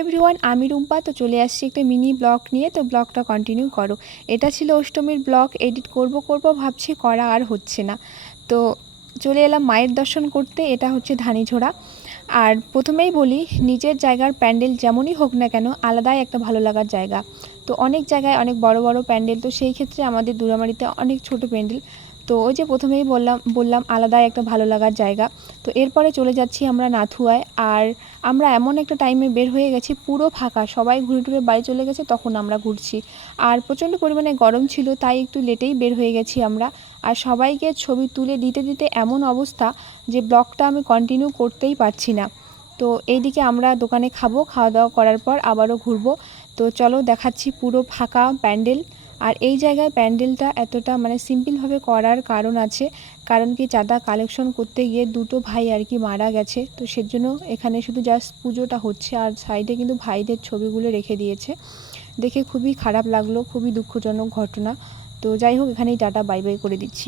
Everyone, আমি রুম্পা। তো চলে আসছি একটা মিনি ব্লগ নিয়ে। তো ব্লগটা কন্টিনিউ করো। এটা ছিল অষ্টমীর ব্লগ। এডিট করব ভাবছি, করা আর হচ্ছে না। তো চলে এলাম মায়ের দর্শন করতে। এটা হচ্ছে ধানিঝোড়া। আর প্রথমেই বলি, নিজের জায়গার প্যান্ডেল যেমনই হোক না কেন, আলাদাই একটা ভালো লাগার জায়গা। তো অনেক জায়গায় অনেক বড় বড় প্যান্ডেল, তো সেই ক্ষেত্রে আমাদের দুরামারিতে অনেক ছোট প্যান্ডেল। তো ওই যে প্রথমেই বললাম আলাদাই একটা ভালো লাগার জায়গা। তো এরপরে চলে যাচ্ছি আমরা নাথুয়ায়। আর আমরা এমন একটা টাইমে বের হয়ে গেছি, পুরো ফাঁকা, সবাই ঘুরে টুরে বাড়ি চলে গেছে, তখন আমরা ঘুরছি। আর প্রচণ্ড পরিমাণে গরম ছিল, তাই একটু লেটেই বের হয়ে গেছি আমরা। আর সবাইকে ছবি তুলে দিতে দিতে এমন অবস্থা যে ব্লগটা আমি কন্টিনিউ করতেই পারছি না। তো এইদিকে আমরা দোকানে খাবো, খাওয়া দাওয়া করার পর আবারও ঘুরবো। তো চলো দেখাচ্ছি পুরো ফাঁকা প্যান্ডেল। আর এই জায়গায় প্যান্ডেলটা এতটা সিম্পলভাবে করার কারণ আছে। কারণ কি, চাঁদা কালেকশন করতে গিয়ে দুটো ভাই আর কি মারা গেছে। তো সেজন্য এখানে শুধু জাস্ট পুজোটা হচ্ছে, আর সাইডে কিন্তু ভাইদের ছবিগুলো রেখে দিয়েছে। দেখে খুবই খারাপ লাগলো, খুবই দুঃখজনক ঘটনা। তো যাই হোক, এখানেই টাটা বাই বাই করে দিচ্ছি।